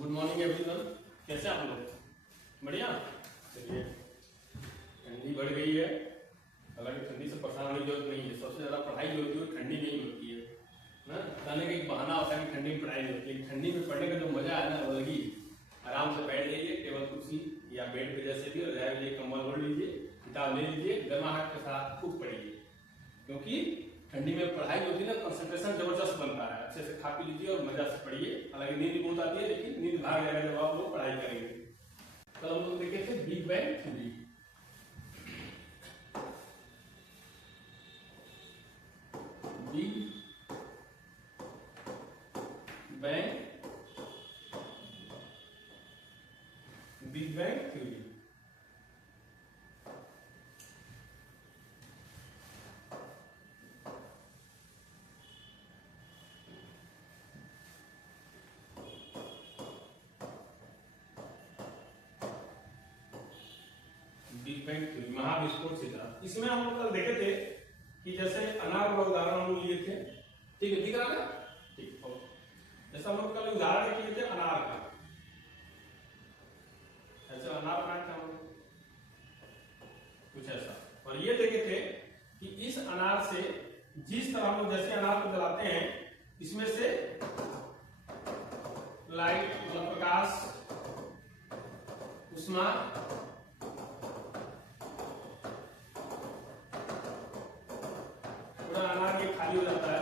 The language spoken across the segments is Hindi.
Good morning everyone. कैसे आप लोग? बढ़िया। चलिए, ठंडी बढ़ गई है। हालांकि ठंडी से परेशान होने की जरूरत नहीं है। सबसे ज्यादा पढ़ाई जो होती है वो ठंडी में ही होती है ना। बताने का एक बहाना होता है कि ठंडी में पढ़ाई नहीं होती है। ठंडी में पढ़ने का जो मजा है ना वो अलग ही। आराम से बैठ जाइए टेबल कुर्सी या बेड पे जैसे भी, और जाए कंबल ओढ़ लीजिए, किताब ले लीजिए, गर्माहट के साथ खूब पढ़िए। क्योंकि ठंडी में पढ़ाई होती है ना, कंसंट्रेशन जबरदस्त बनता है। अच्छे से खा पी लीजिए और मजा से पढ़िए। हालांकि नींद बहुत आती है, लेकिन नींद भाग जाएगा जब आप लोग पढ़ाई करेंगे। तो हम लोग देखे थे big bang theory. Big bang theory. Big bang theory, महाविस्फोट सिद्धांत। इसमें हम लोग कल देखे थे कि जैसे अनार का उदाहरण हम लोग लिए थे। ठीक है, दिख रहा है? ठीक, ओके। जैसे हम लोग कल उदाहरण लिए थे अनार का। ऐसे अनार बनाए थे हम लोग कुछ ऐसा, और ये देखे थे कि इस अनार से जिस तरह हम लोग जैसे अनार को जलाते हैं, इसमें से लाइट मतलब प्रकाश, उष्मा पूरा अनार ये खाली हो जाता है,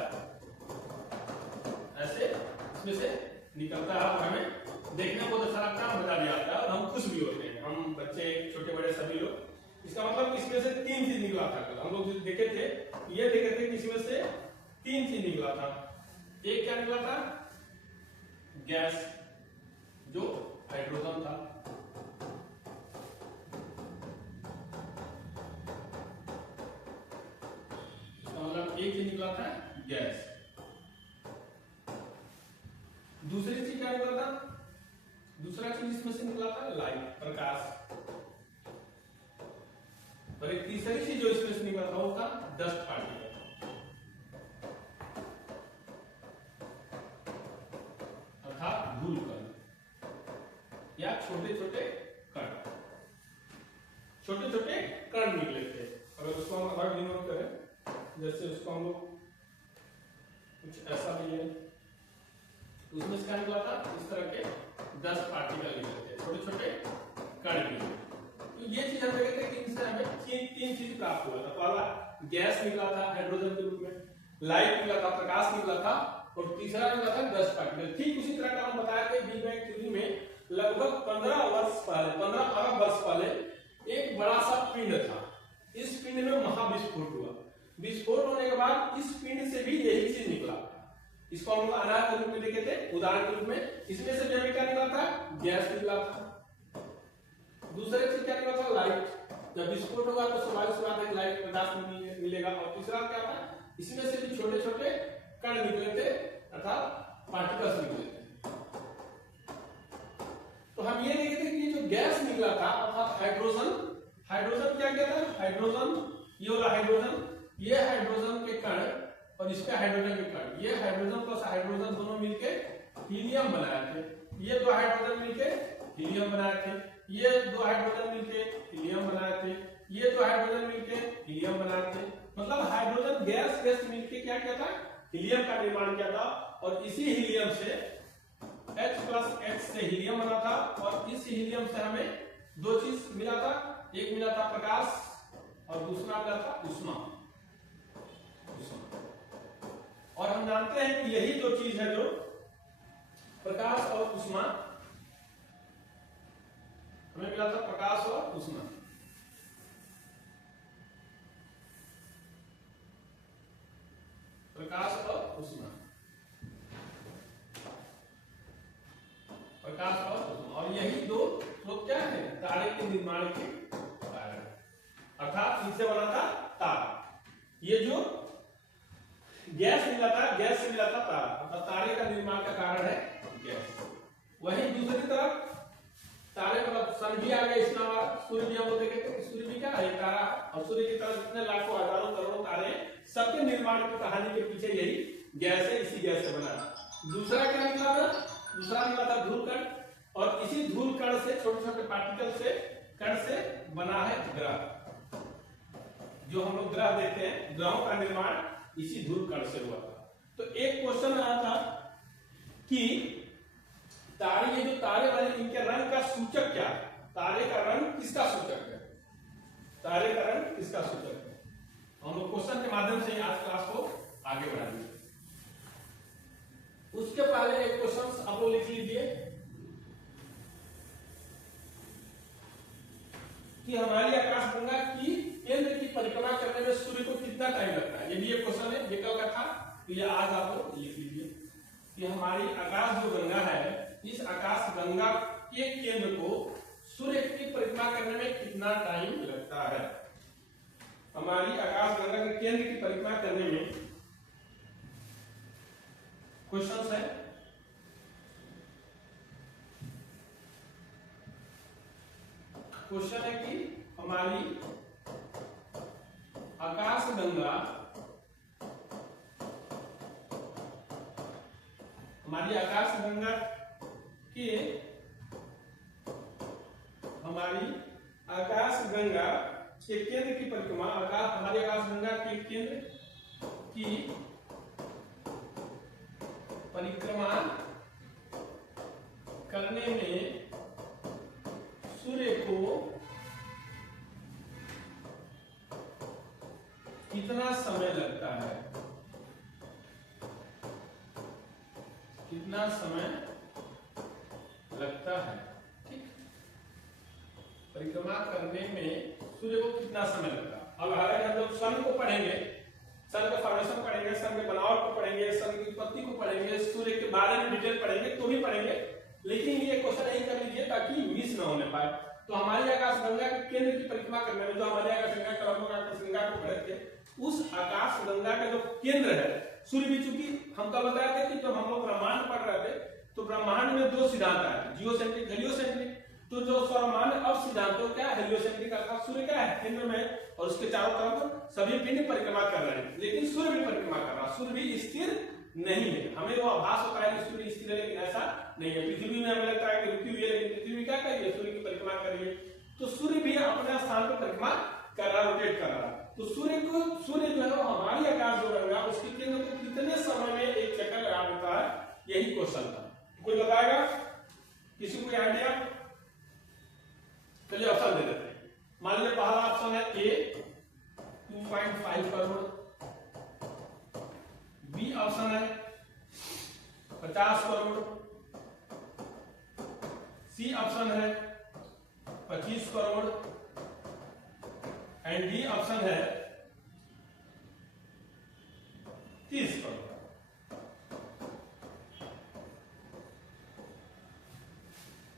ऐसे इसमें से निकलता है और हमें देखने में बहुत अच्छा लगता है, मजा भी आता है और हम खुश भी होते हैं। हम बच्चे, छोटे बड़े सभी लोग। इसका मतलब इसमें से 3 चीज निकला था। कल हम लोग देखे थे, ये देखे थे कि इसमें से 3 चीज निकला था। एक क्या निकला था? गैस, जो हाइड्रोजन था। इसका मतलब एक चीज निकला था गैस। दूसरी चीज क्या निकला था? दूसरा चीज इसमें से निकला था लाइट, प्रकाश। और एक तीसरी चीज जो इसमें से निकला था वो था डस्ट पार्टिकल, अर्थात धूल कण या छोटे छोटे कण। छोटे छोटे कण निकले थे। अगर उसको हम अलग डिनोट करें, जैसे उसको हम लोग कुछ ऐसा लिए, उसमें से क्या निकला था? इस तरह के डस्ट पार्टिकल निकले थे, छोटे छोटे कण निकले। तो ये चीज हम देखे थे कि इनसे हमें तीन चीज प्राप्त हुआ था। पहला गैस निकला था हाइड्रोजन के रूप में, लाइट निकला था, प्रकाश निकला था, और तीसरा निकला था डस्ट पार्टिकल। ठीक उसी तरह का हम बताया थे बिग बैंग थ्योरी में लगभग 15 वर्ष पहले, 15 अरब वर्ष पहले एक बड़ा सा पिंड था। इस पिंड में महाविस्फोट हुआ। विस्फोट होने के बाद इस पिंड से भी यही चीज निकला। इसको हम लोग अनार के रूप में देखे थे, उदाहरण के रूप में। इसमें से भी क्या निकला था? गैस निकला था। दूसरे चीज क्या निकला था? लाइट। जब विस्फोट होगा तो स्वाभाविक सी बात है लाइट प्रकाश मिलेगा। और तीसरा क्या था? इसमें से भी छोटे छोटे कण निकले थे, अर्थात पार्टिकल्स निकले थे। तो हम ये देखे थे कि जो गैस निकला था अर्थात हाइड्रोजन, क्या क्या था? हाइड्रोजन, ये वाला हाइड्रोजन, ये हाइड्रोजन के कण और इसका हाइड्रोजन के कण, ये हाइड्रोजन प्लस हाइड्रोजन दोनों मिलके हीलियम बनाए थे। ये 2 हाइड्रोजन मिलके हीलियम बनाए थे। ये 2 हाइड्रोजन मिलके हीलियम बनाए थे। ये 2 हाइड्रोजन मिलके हीलियम बनाए थे। मतलब हाइड्रोजन गैस मिलके क्या किया था? हीलियम का निर्माण किया था। और इसी हीलियम से H+H से हीलियम बना था। और इस हीलियम से हमें 2 चीज मिला था। एक मिला था प्रकाश और दूसरा मिला था उष्मा। और हम जानते हैं कि यही 2 चीज है जो प्रकाश और उष्मा, हमें मिला था प्रकाश और उष्मा। प्रकाश और उष्मा, प्रकाश और उष्मा। और यही 2 स्रोत क्या है? तारे के निर्माण के कारण, अर्थात इनसे बना था तारा। ये जो गैस मिला था, गैस से मिला था तारा, अर्थात तारे का निर्माण का कारण है गैस। वहीं दूसरी तरफ तारे मतलब सन भी आ गया, इसमें हमारा सूर्य भी हम लोग देखे थे। सूर्य भी क्या है? तारा। और सूर्य की तरफ जितने लाखों हजारों करोड़ों तारे, सबके निर्माण की कहानी के पीछे यही गैस है, इसी गैस से बना। दूसरा क्या निकला था? दूसरा निकला था ध्रुव कण। धूल कण से, छोटे छोटे पार्टिकल से, कण से बना है ग्रह। जो हम लोग ग्रह देखते हैं, ग्रहों का निर्माण इसी धूल कण से हुआ था। तो एक क्वेश्चन आया था कि तारे, ये जो तारे वाले, इनके रंग का सूचक क्या है? तारे का रंग किसका सूचक है? तारे का रंग किसका सूचक है? हम लोग क्वेश्चन के माध्यम से आज क्लास को आगे बढ़ाएंगे। उसके पहले एक क्वेश्चन आप लोग लिख लीजिए कि हमारी आकाशगंगा की केंद्र की परिक्रमा करने में सूर्य को कितना टाइम लगता है। ये भी एक क्वेश्चन है, ये कल का था, तो ये आज आप लोग लिख लीजिए कि हमारी आकाश जो गंगा है, इस आकाश गंगा के केंद्र को सूर्य की परिक्रमा करने में कितना टाइम लगता है। हमारी आकाश गंगा के केंद्र की परिक्रमा करने में क्वेश्चन है, क्वेश्चन है कि हमारी आकाश गंगा, हमारी आकाश गंगा के, हमारी आकाश गंगा के केंद्र की परिक्रमा, हमारी आकाश गंगा के केंद्र की परिक्रमा करने में सूर्य को कितना समय लगता है? कितना समय लगता है? ठीक, परिक्रमा करने में सूर्य को कितना समय लगता है। अब हालांकि हम लोग सन को पढ़ेंगे, सन का फॉर्मेशन पढ़ेंगे, सन के बनावट को पढ़ेंगे, सन की उत्पत्ति को पढ़ेंगे, सूर्य के बारे में डिटेल पढ़ेंगे, तो भी पढ़ेंगे, लेकिन ये क्वेश्चन नहीं कर लीजिए ताकि मिस ना होने पाए। तो हमारी आकाश गंगा के केंद्र की परिक्रमा करने में, जो हमारी आकाश गंगा आकाश गंगा को पढ़े थे, उस आकाश गंगा का जो केंद्र है सूर्य भी, चूंकि हम कल बताया था कि जब हम लोग ब्रह्मांड पढ़ रहे थे तो ब्रह्मांड में दो सिद्धांत आए, जियोसेंट्रिक, हेलियोसेंट्रिक। तो जो सर्वमान्य अब सिद्धांत क्या है, हेलियोसेंट्रिक अर्थात सूर्य क्या है केंद्र में और उसके चारों तरफ सभी पिंड परिक्रमा कर रहे हैं, लेकिन सूर्य भी परिक्रमा कर रहा है। सूर्य भी स्थिर नहीं है, हमें वो आभास होता है कि सूर्य स्थिर है, लेकिन ऐसा नहीं है। पृथ्वी में हमें लगता है कि रुकी हुई है, लेकिन पृथ्वी क्या कर रही है, सूर्य की परिक्रमा कर रही है। तो सूर्य भी अपने स्थान पर परिक्रमा कर रहा है, रोटेट कर रहा है। तो सूर्य जो है हमारी आकाश जो गंगा, उसके केंद्र को कितने समय में एक चक्कर लगा देता है, यही क्वेश्चन था। कोई बताएगा? किसी को आइडिया? चलिए ऑप्शन दे देते हैं। मान लीजिए पहला ऑप्शन है ए 2.5 करोड़, बी ऑप्शन है 50 करोड़, सी ऑप्शन है 25 करोड़ एंड डी ऑप्शन है 30 करोड़।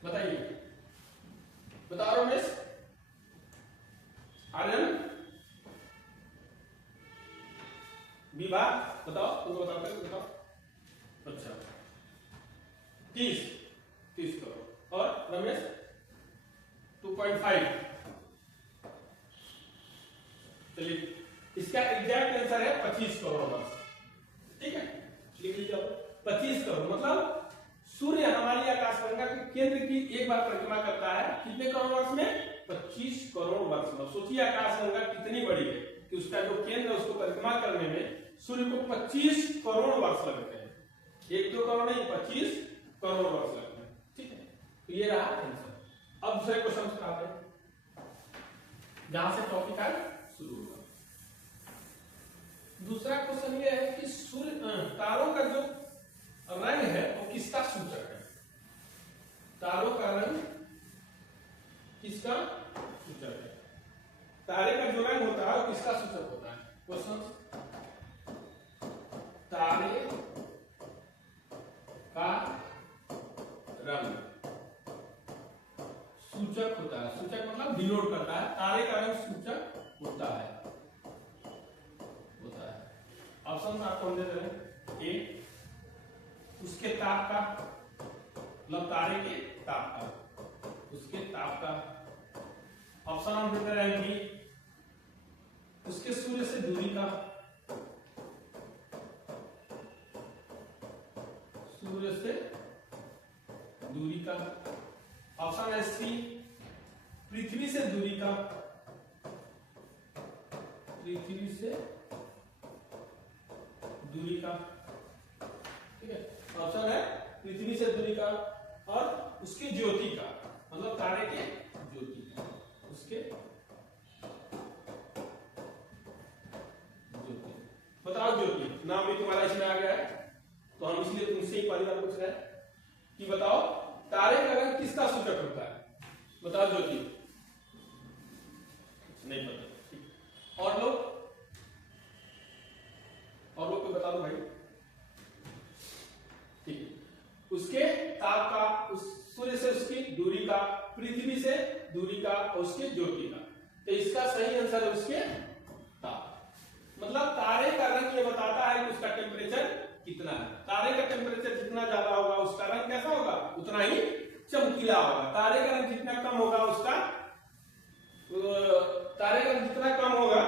बताइए, बताओ रमेश, आर्यन, विभाग, बताओ, तुमको बताते हैं, बताओ। अच्छा 30 करोड़ और रमेश 2.5। चलिए, इसका एग्जैक्ट आंसर है 25 करोड़ वर्ष। ठीक है, लिख लीजिए 25 करोड़। मतलब सूर्य हमारी आकाशगंगा के केंद्र की एक बार परिक्रमा करता है कितने करोड़ वर्ष में? 25 करोड़ वर्ष में। सोचिए आकाशगंगा कितनी बड़ी है कि उसका जो केंद्र है उसको परिक्रमा करने में सूर्य को 25 करोड़ वर्ष लगते हैं। 1-2 करोड़ नहीं, 25 करोड़ वर्ष लगते हैं। ठीक है, तो ये रहा आंसर। अब दूसरे क्वेश्चन पर आते हैं, जहां से टॉपिक आज शुरू होगा। दूसरा क्वेश्चन ये है कि सूर्य, तारों का जो रंग है वो किसका सूचक है? तारों का रंग किसका सूचक है? तारे का जो रंग होता है वो किसका सूचक होता है? क्वेश्चन, तारे का रंग सूचक होता है। सूचक मतलब डिनोट करता है, तारे का रंग सूचक होता है। ऑप्शन आपको हम दे रहे हैं। ए उसके ताप का, मतलब तारे के ताप का, उसके ताप का। ऑप्शन हम देते रहे बी उसके सूर्य से दूरी का, सूर्य से दूरी का। ऑप्शन है सी पृथ्वी से दूरी का, पृथ्वी से दूरी का, ठीक है। ऑप्शन है पृथ्वी से दूरी का और उसके ज्योति का, मतलब तारे के ज्योति का, उसके ज्योति। बताओ ज्योति, नाम भी तुम्हारा इसमें आ गया है तो हम इसलिए तुमसे ही पहली बार पूछ रहे हैं कि बताओ तारे का रंग किसका सूचक होता है। बताओ ज्योति, नहीं पता। और लोग को बता दो भाई, ठीक। उसके ताप का, उस सूर्य से उसकी दूरी का, पृथ्वी से दूरी का और उसके ज्योति का। तो इसका सही आंसर है उसके ताप। मतलब तारे का रंग ये बताता है कि उसका टेम्परेचर कितना है। तारे का टेम्परेचर जितना ज्यादा होगा उसका रंग कैसा होगा, उतना ही चमकीला होगा। तारे का रंग जितना कम होगा उसका, तारे का रंग जितना कम होगा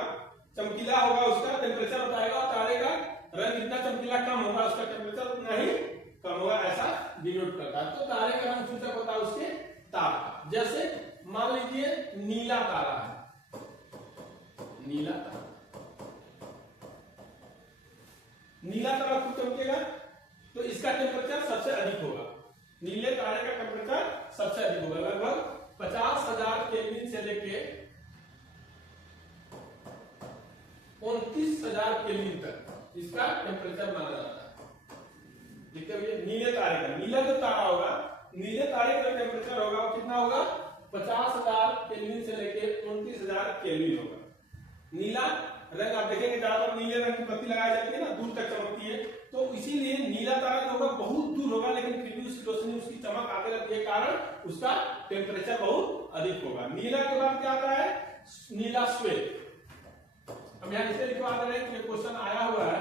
चमकीला होगा उसका टेम्परेचर बताएगा, और तारे का रंग जितना चमकीला कम होगा उसका टेम्परेचर उतना ही कम होगा, ऐसा डिनोट करता है। तो तारे का रंग सूचक होता है उसके ताप का। जैसे मान लीजिए नीला तारा है, नीला तारा, नीला तारा खूब चमकेगा तो इसका टेम्परेचर सबसे अधिक होगा। नीले तारे का टेम्परेचर सबसे अधिक होगा, लगभग 50,000 केल्विन से लेके 29,000 केल्विन तक इसका टेम्परेचर माना जाता है। देखिए नीले तारे का, नीला जो तारा होगा, नीले तारे का टेम्परेचर होगा वो कितना होगा, 50,000 केल्विन से लेके 29,000 केल्विन होगा। नीला रंग आप देखेंगे ज्यादातर नीले रंग की बत्ती लगाई जाती है ना, दूर तक चमकती है, तो इसीलिए नीला तारा जो होगा बहुत दूर होगा, लेकिन फिर भी उसकी रोशनी, उसकी चमक आते रहती है, कारण उसका टेम्परेचर बहुत अधिक होगा। नीला के बाद क्या आता है, नीला श्वेत। हम यहाँ इसलिए लिखवा दे रहे हैं कि क्वेश्चन आया हुआ है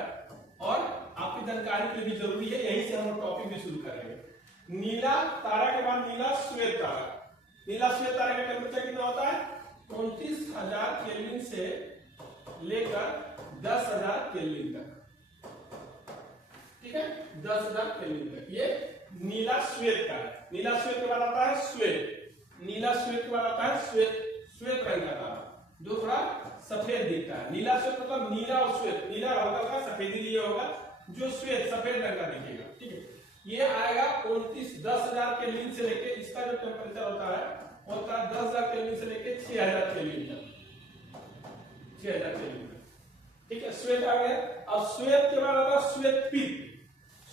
और आपकी जानकारी के लिए भी जरूरी है, यही से हम टॉपिक भी शुरू करेंगे। नीला तारा के बाद नीला श्वेत तारा। नीला श्वेत तारे का टेम्परेचर कितना होता है, 29,000 केल्विन से लेकर 10,000 केल्विन तक, ठीक है, 10,000 केल्विन तक। ये नीला श्वेत का है। नीला श्वेत के बाद आता है श्वेत। नीला श्वेत के बाद आता है श्वेत, श्वेत रंग का तारा जो थोड़ा सफेद दिखता है। नीला श्वेत मतलब नीला और श्वेत, नीला हल्का सफेदी लिए होगा, जो श्वेत सफेद रंग का दिखेगा, ठीक है। ये आएगा 10,000 केल्विन से लेके, इसका जो टेम्परेचर होता है वो होता है 10,000 केल्विन से लेके 6,000 केल्विन तक, 6,000 केल्विन तक, ठीक है। श्वेत आ गया। अब श्वेत के बाद आता है श्वेत पीत।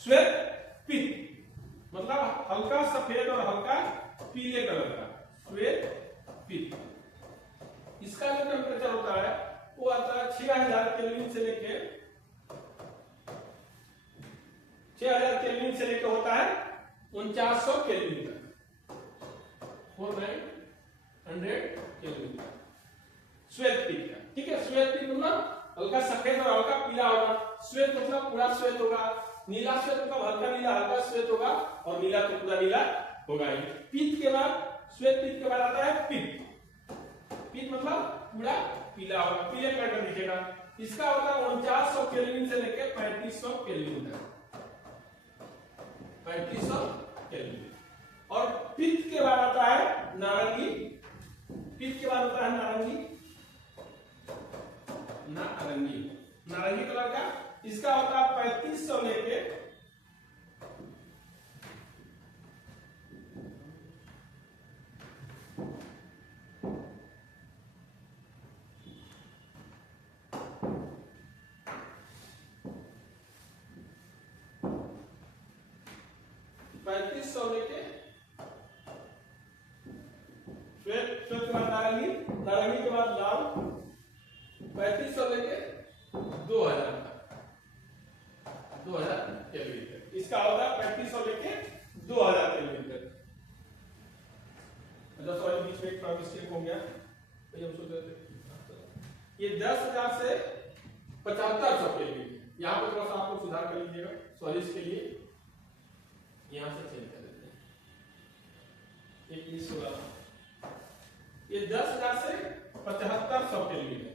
श्वेत पीत मतलब हल्का सफेद और हल्का पीले कलर का, श्वेत पीत। इसका जो टेम्परेचर होता है वो आता है 6,000 केल्विन से लेके, 6,000 केल्विन से लेके होता है 4900 केल्विन तक, 4900 केल्विन तक श्वेत पीत का, ठीक है। श्वेत पीत मतलब हल्का सफेद और हल्का पीला होगा। श्वेत मतलब पूरा श्वेत होगा। नीला श्वेत मतलब हल्का नीला हल्का श्वेत होगा, और नीला तो पूरा नीला होगा ही। पीत के बाद, श्वेत पीत के बाद आता है पीत। पीत मतलब पूरा पीला होगा, पीले कलर का दिखेगा। इसका होता है 4900 केल्विन से लेकर 3500 केल्विन तक, 3500 केल्विन। और पीत के बाद आता है नारंगी। पीत के बाद होता है नारंगी, नारंगी, नारंगी कलर का। इसका होता है 3500 लेके 3500 लेके श्वेत, श्वेत के बाद नारंगी, नारंगी के बाद लाल, 3500 लेके 2000 तक, 2000 केल्विन तक। इसका होता है 3500 लेके 2000 केल्विन तक। मतलब सॉरी बीच में एक मिस्टेक हो गया, तो हम सोच रहे थे ये 10,000 से 7500 केल्विन। यहाँ पे थोड़ा सा आपको सुधार कर लीजिएगा, सॉरी इसके लिए यहां से चेंज कर देते हैं। एक मिस हो रहा, ये 10,000 से 7500 केल्विन है।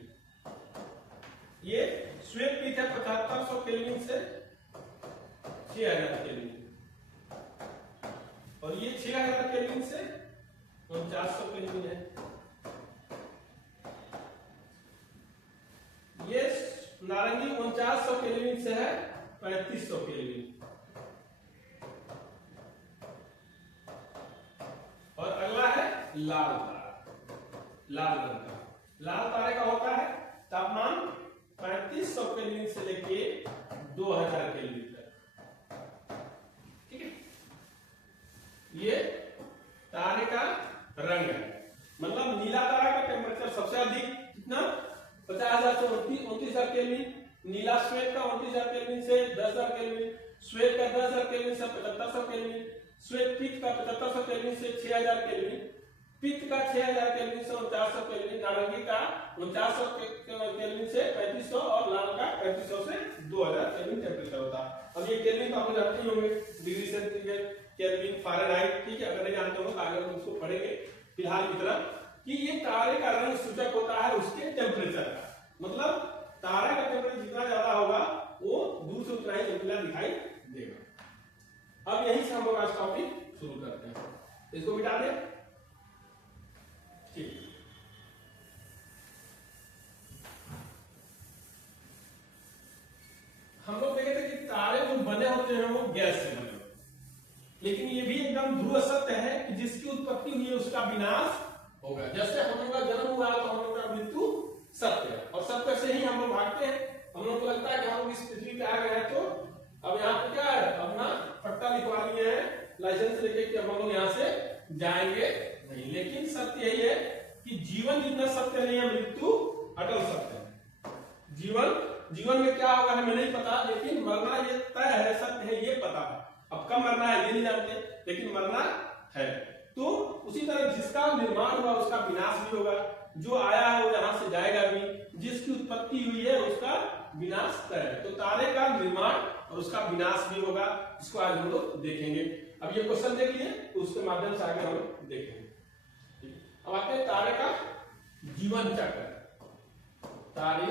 ये श्वेत पीत है 7500 केल्विन से 6,000 केल्विन, और ये 6,000 केल्विन से 4900 केल्विन है। ये नारंगी 4900 केल्विन से है 3500 केल्विन। और अगला है लाल तारा, लाल रंग का। लाल तारे का होता है तापमान 3500 केल्विन से लेके 2000 केल्विन तक। ठीक है, ये तारे का रंग है। मतलब नीला तारा का टेम्परेचर सबसे अधिक कितना 50,000 से 29,000 केल्विन, नीला श्वेत का 29,000 केल्विन से 10,000 केल्विन, श्वेत का 10,000 केल्विन से 7500 केल्विन, श्वेत पित्त का 7500 केल्विन से 6000 केल्विन, पित्त का 6000 केल्विन से 4900 केल्विन, नारंगी का 4900 केल्विन से 3500 और लाल का 3500 से 2000 केल्विन टेम्परेचर होता है। अब ये केल्विन तो आप जानते ही होंगे, डिग्री सेंटीग्रेड, केल्विन, फारेनहाइट। ठीक है, अगर नहीं जानते हो तो आगे हम उसको पढ़ेंगे। फिलहाल की तरह कि ये तारे का रंग सूचक होता है उसके टेम्परेचर का। मतलब तारे का टेम्परेचर जितना ज्यादा होगा वो दूर से उतना ही चमकीला दिखाई देगा। अब यहीं से हम लोग आज टॉपिक शुरू करते हैं। इसको मिटा दें। ठीक, हम लोग देखे थे कि तारे जो बने होते हैं वो गैस से बने होते हैं, लेकिन ये भी एकदम ध्रुव सत्य है कि जिसकी उत्पत्ति हुई है उसका विनाश होगा। जैसे हम लोग का जन्म हुआ तो हम लोग का मृत्यु सत्य है, और सत्य से ही हम लोग भागते हैं। हम लोग को लगता है कि हम लोग इस पृथ्वी पे आ गए हैं, तो अब यहाँ पे क्या है, अपना पट्टा लिखवा लिए हैं लाइसेंस लेके कि अब हम लोग यहाँ से जाएंगे नहीं। लेकिन सत्य यही है कि जीवन जितना सत्य नहीं है, मृत्यु अटल सत्य है। जीवन में क्या होगा हमें नहीं पता, लेकिन मरना ये तय है, सत्य है, ये पता है। अब कब मरना है ये नहीं जानते, लेकिन मरना है। तो उसी तरह जिसका निर्माण हुआ उसका विनाश भी होगा, जो आया है वो यहाँ से जाएगा भी, जिसकी उत्पत्ति हुई है उसका विनाश तय है। तो तारे का निर्माण और उसका विनाश भी होगा, इसको आज हम लोग देखेंगे। अब ये क्वेश्चन देख लिए तो उसके माध्यम से आगे हम लोग देखेंगे। अब आते हैं तारे का जीवन चक्र। तारे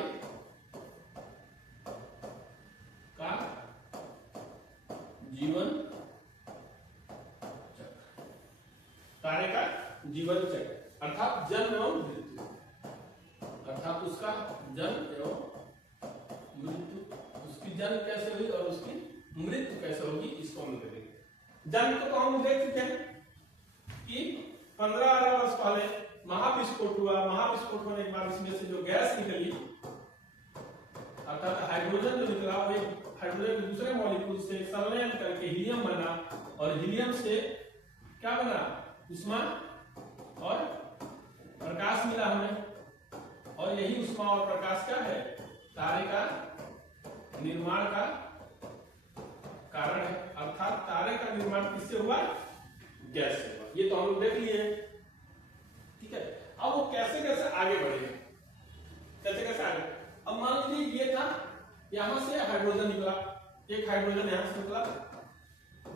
का जीवन चक्र, तारे का जीवन चक्र अर्थात जन्म एवं मृत्यु, अर्थात उसका जन्म एवं मृत्यु, उसकी जन्म कैसे हुई और उसकी मृत्यु कैसे होगी, इसको हम करेंगे। जन्म तो हम देख चुके हैं कि 15 अरब वर्ष पहले महाविस्फोट हुआ। महाविस्फोट होने के बाद इसमें से जो गैस निकली अर्थात हाइड्रोजन जो निकला, वो हाइड्रोजन के दूसरे मॉलिक्यूल से संलयन करके हीलियम बना, और हीलियम से क्या बना, उष्मा और प्रकाश मिला हमें। और यही उष्मा और प्रकाश क्या है, तारे का निर्माण का कारण है। अर्थात तारे का निर्माण किससे हुआ, गैस से हुआ। ये तो हम लोग देख लिए। ठीक है, अब वो कैसे कैसे आगे बढ़े, कैसे कैसे आगे। अब मान लीजिए ये था, यहां से हाइड्रोजन निकला, एक हाइड्रोजन यहां से निकला,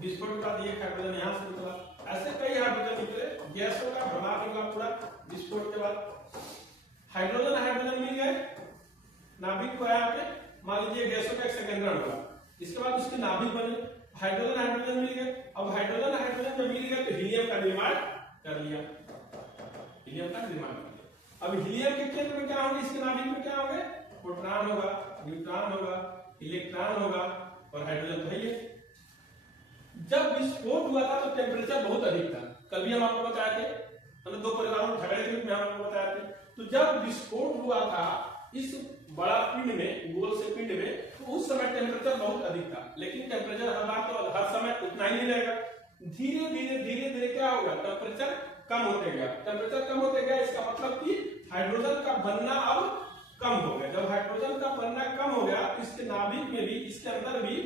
विस्फोट के बाद एक हाइड्रोजन यहां से निकला, ऐसे कई हाइड्रोजन निकले, गैसों का भरमार निकला पूरा। विस्फोट के बाद हाइड्रोजन मिल गए, नाभिक को यहाँ पे मान लीजिए गैसों का एक सेकेंडरी हुआ, इसके बाद उसके नाभिक बने, हाइड्रोजन मिल गए। अब हाइड्रोजन जब मिल गए तो हीलियम का निर्माण कर लिया, हीलियम का निर्माण कर लिया। अब हीलियम के केंद्र में क्या होंगे, इसके नाभिक में क्या होंगे, प्रोटॉन होगा, न्यूट्रॉन होगा, इलेक्ट्रॉन होगा, और हाइड्रोजन तो है ही। जब विस्फोट हुआ था तो टेम्परेचर बहुत अधिक था, कल भी हम आपको बताए थे, हमने दो परिवारों में झगड़े के रूप में आपको बताए थे। तो जब विस्फोट हुआ था इस बड़ा पिंड में, गोल से पिंड में, तो उस समय टेम्परेचर बहुत अधिक था। लेकिन टेम्परेचर हर बार तो हर समय उतना ही नहीं रहेगा, धीरे धीरे क्या होगा, टेम्परेचर कम होते गया। टेम्परेचर कम होते गया, इसका मतलब कि हाइड्रोजन का बनना अब कम हो गया। जब हाइड्रोजन का बनना कम हो गया, इसके नाभिक में भी, इसके अंदर भी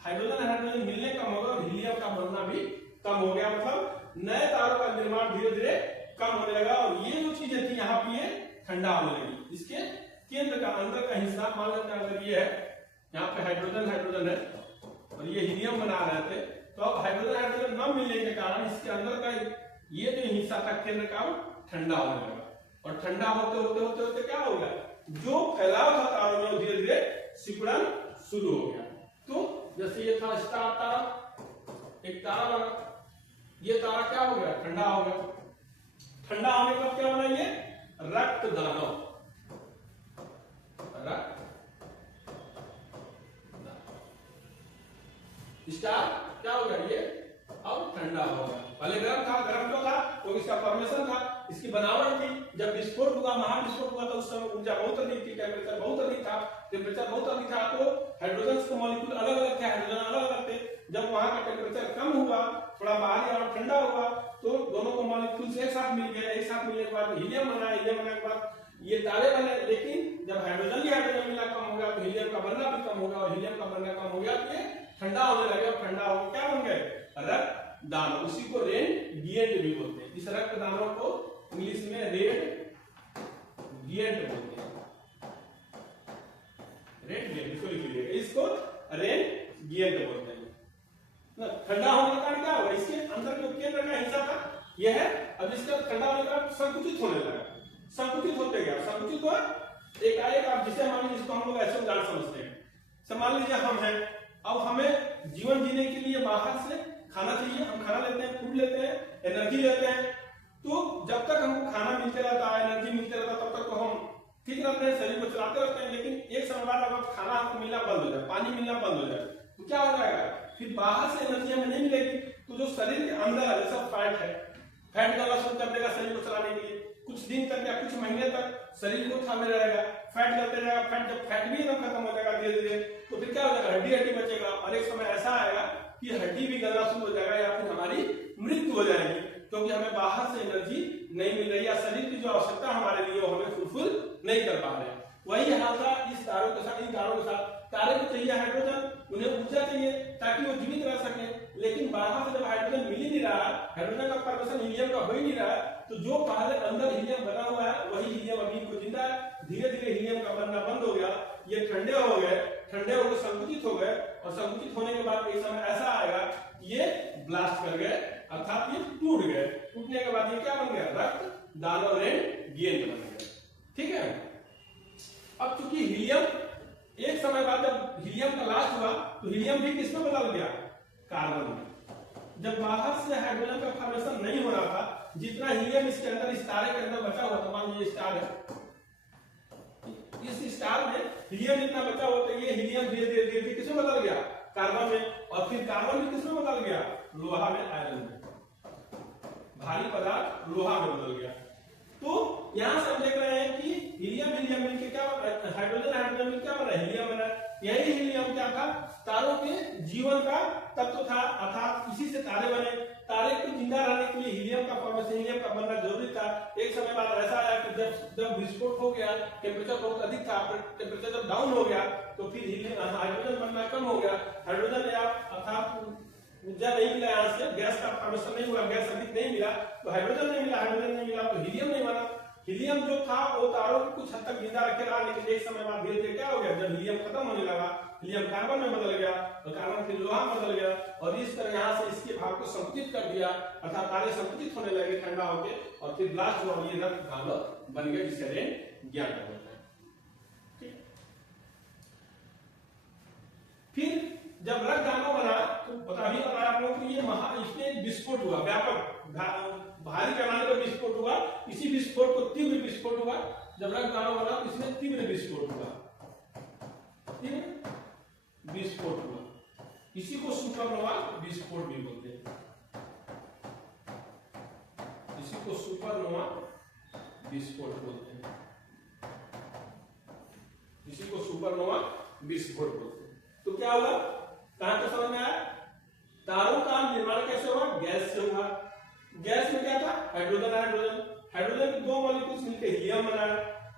हाइड्रोजन मिलने कम हो गया, और हीलियम का बनना भी कम हो गया। मतलब नए तारों का निर्माण धीरे धीरे कम होने लगा, और ये जो चीजें थी यहाँ पे ये ठंडा होने लगी। इसके केंद्र का अंदर का हिस्सा मान लेते हैं, अगर ये है, यहाँ पे हाइड्रोजन है और ये हीलियम बना रहे थे, तो अब हाइड्रोजन न मिलने के कारण इसके अंदर का ये जो हिस्सा था केंद्र का, ठंडा होने लगा। और ठंडा होते क्या हो गया, जो फैलाव था तारों में धीरे धीरे सिकुड़न शुरू हो गया। तो जैसे ये था स्टार तारा, एक तारा बना, ये तारा क्या हो गया, ठंडा हो गया। ठंडा होने के बाद क्या बना ये रक्त दानव। रक्त स्टार क्या हो गया ये अब ठंडा हो गया। पहले गर्म था, गर्म क्यों था? क्योंकि इसका फॉर्मेशन था, इसकी बनावट थी। जब विस्फोट हुआ, महाविस्फोट हुआ, तो उस समय ऊर्जा बहुत अधिक थी, टेम्परेचर बहुत अधिक था। टेम्परेचर बहुत अधिक था तो हाइड्रोजन के मॉलिक्यूल अलग अलग थे, हाइड्रोजन अलग अलग थे। जब वहां का टेम्परेचर कम हुआ, थोड़ा बाहरी और ठंडा हुआ, तो दोनों को मॉलिक्यूल्स एक साथ मिल गए। एक साथ मिलने के बाद हीलियम बना, हीलियम बनने के बाद ये तारे बने। लेकिन जब हाइड्रोजन मिला कम हो गया तो हीलियम का बनना भी कम होगा, और हीलियम का बनना कम हो गया तो ये ठंडा होने लगे। और ठंडा होकर क्या बन गए रक्त दानव। उसी को रेड गिएंट भी बोलते हैं। इस रक्त दानव को इंग्लिश में रेड गिएंट बोलते हैं। रेड गिएंट इसको लिख लीजिएगा, इसको रेड गिएंट बोलते हैं ना। ठंडा होने का कारण क्या होगा? इसके अंदर जो केंद्र का हिस्सा था यह है, अब इसका ठंडा होने का संकुचित होने लगा। संकुचित होते गया, संकुचित हुआ एकाएक। आप जिसे मान लीजिए, जिसको हम लोग ऐसे उदाहरण समझते हैं। मान लीजिए हम हैं, अब हमें जीवन जीने के लिए बाहर से खाना चाहिए। हम खाना लेते हैं, फूड लेते हैं, एनर्जी लेते हैं। तो जब तक हमको खाना मिलते रहता है, एनर्जी मिलते रहता है, तब तक तो हम ठीक रहते हैं, शरीर को चलाते रहते हैं। लेकिन एक समय बाद अगर खाना हमको मिलना बंद हो जाए, पानी मिलना बंद हो जाए, तो क्या हो जाएगा? फिर बाहर से एनर्जी हमें नहीं मिलेगी। तो जो शरीर के अंदर है, सब फैट है, फैट डालना शुरू कर देगा शरीर को चलाने के लिए। कुछ दिन तक या कुछ महीने तक शरीर को थामे रहेगा, फैट करते रहेगा। फैट जब फैट भी एकदम खत्म हो जाएगा धीरे धीरे, तो फिर क्या हो जाएगा? हड्डी हड्डी बचेगा। और एक समय ऐसा आएगा कि हड्डी भी गलना शुरू हो जाएगा, या फिर हमारी मृत्यु हो जाएगी, क्योंकि हमें बाहर से एनर्जी नहीं मिल रही, या शरीर की जो आवश्यकता हमारे लिए वो हमें फुलफिल नहीं कर पा रहे। वही हाल था इस तारों के साथ। इन तारों के साथ तारे को चाहिए हाइड्रोजन, उन्हें ऊर्जा चाहिए ताकि वो जीवित रह सके। लेकिन बाहर से जब हाइड्रोजन मिल ही नहीं रहा, हाइड्रोजन का फॉर्मेशन हीलियम का हो ही नहीं रहा, तो जो पहले अंदर हीलियम बना हुआ है वही हीलियम अभी को जिंदा है। धीरे धीरे हीलियम का बनना बंद हो गया, ये ठंडे हो गए, ठंडे होकर संकुचित हो गए। और संकुचित होने के बाद एक समय ऐसा आएगा ये ब्लास्ट कर गए, अर्थात ये टूट गए। टूटने के बाद ये क्या बन गया? रक्त दानव रेड गिएंट बन गया। ठीक है। अब चूंकि हीलियम एक समय बाद जब हीलियम का लास्ट हुआ, तो हीलियम भी किसमें बदल गया? कार्बन में। जब बाहर से हाइड्रोजन का फॉर्मेशन नहीं हो रहा था, जितना हीलियम इसके अंदर, इस तारे के अंदर बचा हुआ था, मान लीजिए स्टार है, इस स्टार में हीलियम जितना बचा हुआ था, ये हीलियम धीरे धीरे धीरे किसमें बदल गया? कार्बन में। और फिर कार्बन भी किसमें बदल गया? लोहा में, आयरन में। भारी पदार्थ लोहा में बदल गया। तो यहां से हम देख रहे हैं कि हीलियम हीलियम मिलकर क्या हाइड्रोजन हाइड्रोजन मिलकर क्या बना? हीलियम बना। यही हीलियम क्या था? तारों के जीवन का तत्व था, अर्थात इसी से तारे बने। तारे को जिंदा रहने के लिए हीलियम का फॉर्मेशन, हीलियम का बनना जरूरी था। एक समय बाद ऐसा आया कि जब विस्फोट हो गया, टेम्परेचर बहुत अधिक था, टेम्परेचर जब डाउन हो गया, तो फिर हाइड्रोजन बनना कम हो गया। हाइड्रोजन अर्थात ऊर्जा नहीं मिला, यहाँ से गैस का फॉर्मेशन नहीं हुआ, गैस अधिक नहीं मिला, तो हाइड्रोजन नहीं मिला, हाइड्रोजन नहीं मिला तो हीलियम नहीं बना। हीलियम जो था वो तारों को कुछ हद तक जिंदा रखे रहा, लेकिन एक समय बाद धीरे धीरे क्या हो गया? जब हीलियम खत्म होने लगा, हीलियम कार्बन में बदल गया, और कार्बन फिर लोहा में बदल गया, और इस तरह यहाँ से इसके भाग को संकुचित कर दिया, अर्थात तारे संकुचित होने लगे ठंडा होके, और फिर ब्लास्ट हुआ, ये रक्त दानव बन गया, जिसे रेड गिएंट बोलते हैं। ठीक। फिर जब रक्त दानव बना, तो अभी बताया आप लोगों को, ये इसमें विस्फोट हुआ, व्यापक भारी पैमाने पर विस्फोट हुआ। इसी विस्फोट को तीव्र विस्फोट हुआ। जब रक्त दानव बना तो इसमें तीव्र विस्फोट हुआ, तीव्र विस्फोट हुआ। इसी को सुपरनोवा विस्फोट भी बोलते हैं। इसी को सुपरनोवा विस्फोट बोलते हैं। इसी को सुपरनोवा विस्फोट बोलते हैं। तो क्या हुआ? कहां तक समझ में आया? तारों का निर्माण कैसे हुआ? गैस से हुआ। गैस में क्या था? हाइड्रोजन हाइड्रोजन हाइड्रोजन के दो मॉलिक्यूल्स मिलकर हीलियम बनाया।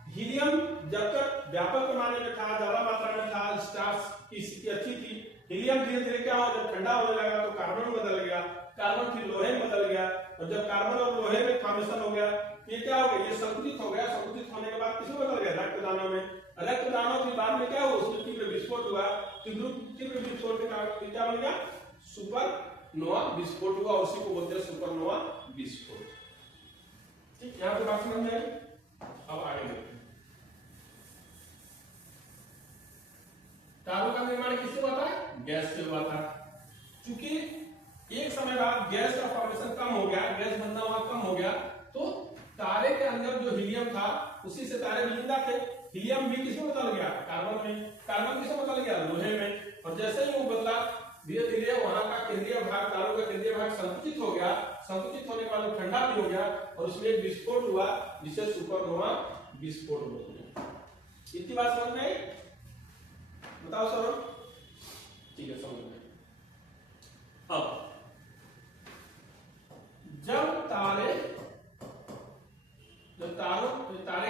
हीलियम जब तक व्यापक पैमाने में था, ज्यादा मात्रा में था, स्टार्स की स्थिति अच्छी थी। हीलियम धीरे धीरे क्या हो, जब ठंडा होने लगा तो कार्बन बदल गया, कार्बन फिर लोहे में बदल गया, और जब कार्बन और लोहे में फॉर्मेशन हो गया, ये क्या हो गया? ये संकुचित हो गया। संकुचित होने के बाद किसमें बदल गया? रक्त दानव में। रक्त दानव के बाद में क्या हुआ? उसमें तीव्र विस्फोट हुआ। तीव्र विस्फोट के कारण क्या बन गया? सुपरनोवा विस्फोट हुआ। उसी को बोलते हैं सुपरनोवा विस्फोट। ठीक, यहां पे बात समझ में आई? अब आगे देखते हैं। तारों का निर्माण किससे हुआ था? गैस से हुआ था। चूंकि एक समय बाद गैस का फॉर्मेशन कम हो गया, गैस बनना हुआ कम हो गया, तो उसी से तारे जिंदा थे। हीलियम भी किसमें बदल गया, कार्बन में, कार्बन किसमें बदल गया, लोहे में। और जैसे ही वो बदला धीरे धीरे वहां का केंद्रीय भाग, तारों का केंद्रीय भाग संकुचित हो गया, संकुचित होने के बाद ठंडा भी हो गया और उसमें एक विस्फोट हुआ जिसे सुपरनोवा विस्फोट बोलते हैं। इतनी बात समझ में आई? बताओ सर। ठीक है, समझ में। अब जब तारे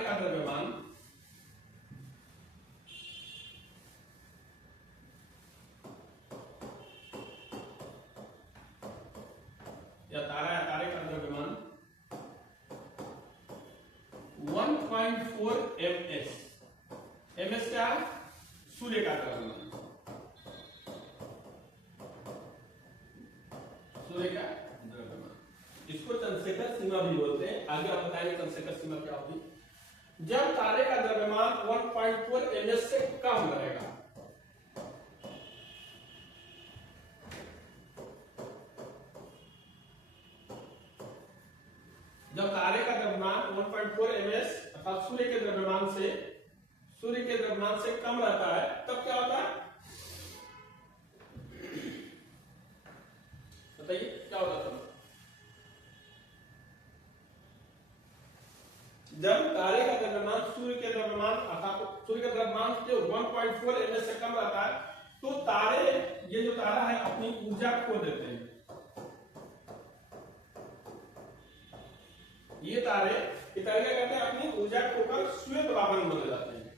का द्रव्यमान या तारे का द्रव्यमान 1.4 ms, ms क्या है, सूर्य का द्रव्यमान, सूर्य का द्रव्यमान, इसको चंद्रशेखर सीमा भी बोलते हैं। आगे आप बताएंगे चंद्रशेखर सीमा क्या होगी। जब तारे का द्रव्यमान 1.4 ms से कम रहेगा, जब तारे का द्रव्यमान 1.4 ms अर्थात सूर्य के द्रव्यमान से कम रहता है, तब क्या होता है, बताइए क्या होता है? जब तारे का द्रव्यमान सूर्य के द्रव्यमान अर्थात सूर्य का द्रव्यमान जो 1.4 ms से कम रहता है, तो तारे, ये जो तारा है अपनी ऊर्जा खो देते हैं। ये तारे क्या कहते हैं, अपनी ऊर्जा खोकर श्वेत वामन बन जाते हैं,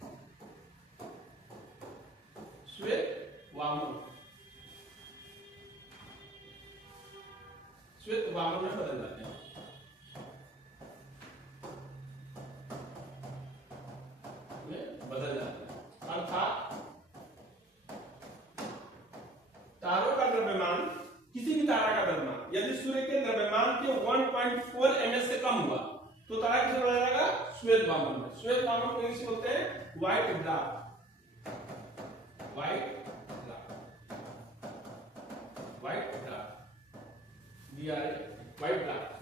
श्वेत वामन में बदल जाते हैं। बदल जाते हैं अर्थात तारों का द्रव्यमान, किसी भी तारा का द्रव्यमान यदि सूर्य के द्रव्यमान के 1.4 ms से कम हुआ तो तारा किसे बदल जाएगा, श्वेत वामन में। श्वेत वामन को इंग्लिश में बोलते हैं व्हाइट ड्वार्फ, व्हाइट ड्वार्फ,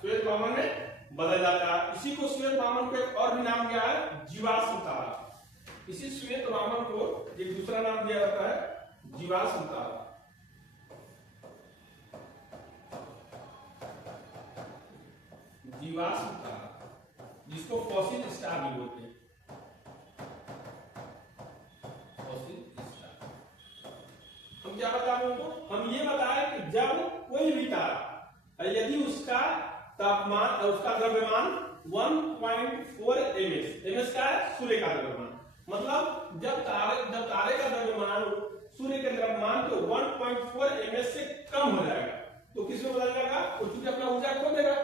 श्वेत वामन में बदल जाता है। इसी को श्वेत वामन को एक और भी नाम दिया है, जीवाश्म तारा। इसी श्वेत वामन को एक दूसरा नाम दिया जाता है, जीवाश्म तारा। जीवाश्म तारा, जिसको फॉसिल स्टार भी बोलते हैं, फॉसिल स्टार। हम क्या बता रहे हैं, हम ये बताए कि जब कोई भी तारा यदि उसका तापमान और उसका द्रव्यमान 1.4 ms का है, सूर्य का द्रव्यमान, मतलब जब तारे का द्रव्यमान सूर्य के द्रव्यमान के 1.4 ms से कम हो जाएगा तो किसमें बदल जाएगा, वो चूंकि अपना ऊर्जा खो देगा।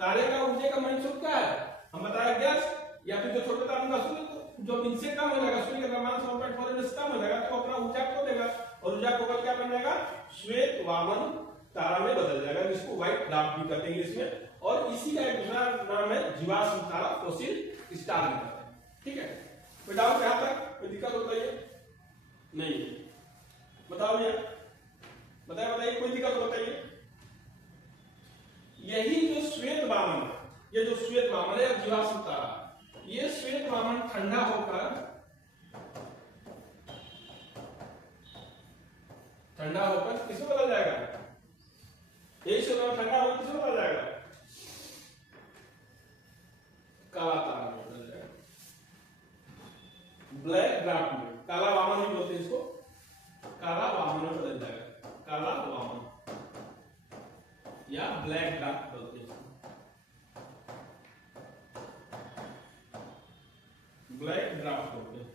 तारे का ऊर्जा का मान सूत्र क्या है, हम बताया गैस, या फिर जो छोटे तारों का सूत्र जो इनसे कम हो जाएगा, सूर्य के द्रव्यमान से 1.4 ms कम हो जाएगा तो अपना ऊर्जा खो देगा, और ऊर्जा खोकर क्या बन जाएगा, श्वेत वामन तारा में बदल जाएगा, जिसको व्हाइट ड्वार्फ भी कहते हैं इंग्लिश में। और इसी का एक दूसरा नाम है जीवाश्म तारा, फॉसिल स्टार भी कहते हैं। ठीक है, कोई डाउट यहां तक, कोई दिक्कत होता है नहीं? बताओ भैया, बताइए कोई दिक्कत होता है? यही जो श्वेत वामन है, ये जो श्वेत वामन है जीवाश्म तारा, ये श्वेत वामन ठंडा होकर किसमें बदल जाएगा, यही श्वेत वामन ठंडा होकर किसमें बदल जाएगा, काला तारा में बदल जाएगा, ब्लैक ड्वार्फ में। काला वामन ही बोलते हैं इसको, काला वामन में बदल जाएगा, काला वामन या ब्लैक ड्वार्फ बोलते हैं, ब्लैक ड्वार्फ बोलते हैं।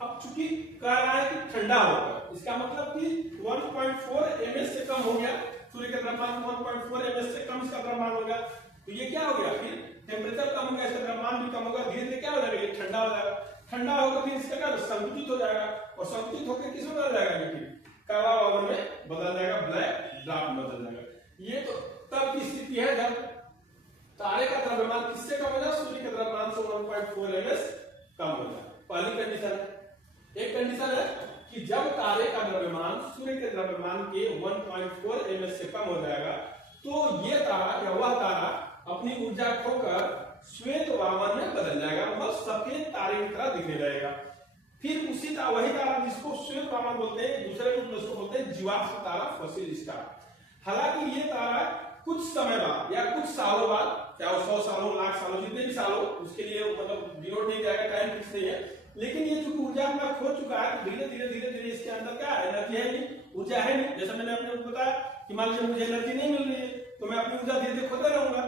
अब चूंकि कह रहा है कि ठंडा होगा, इसका मतलब कि 1.4 ms से कम हो गया, सूर्य के द्रव्यमान 1.4 ms से कम इसका द्रव्यमान हो गया, तो ये क्या हो गया, फिर टेम्परेचर कम हो गया, इसका द्रव्यमान भी कम होगा, धीरे धीरे क्या हो जाएगा, ये ठंडा हो जाएगा। ठंडा होगा फिर इसका क्या संकुचित हो जाएगा, और संकुचित होकर किस में बदल जाएगा, फिर काला वामन में बदल जाएगा, ब्लैक ड्वार्फ में बदल जाएगा। ये तो तब की स्थिति है जब तारे का द्रव्यमान किससे कम हो जाए, सूर्य के द्रव्यमान से 1.4 ms कम हो जाए। पहली कंडीशन है। एक कंडीशन है कि जब तारे का द्रव्यमान सूर्य के द्रव्यमान के 1.4 ms से कम हो जाएगा तो ये तारा या वह तारा अपनी ऊर्जा खोकर श्वेत वामन में बदल जाएगा, मतलब सफेद तारे की तरह दिखने लगेगा। फिर उसी वही तारा जिसको श्वेत वामन बोलते हैं, दूसरे रूप में उसको बोलते हैं जीवाश्म तारा, फॉसिल स्टार। हालांकि ये तारा कुछ समय बाद या कुछ सालों बाद, चाहे 100 सालों, लाख सालों, जितने भी सालों, उसके लिए मतलब डिनोट नहीं जाएगा, टाइम फिक्स नहीं है, लेकिन ये जो ऊर्जा अपना खो चुका है, धीरे धीरे इसके अंदर क्या है, एनर्जी है नहीं, ऊर्जा है नहीं। जैसे मैंने अपने को बताया कि मान लीजिए मुझे एनर्जी नहीं मिल रही है तो मैं अपनी ऊर्जा धीरे धीरे खोता रहूंगा।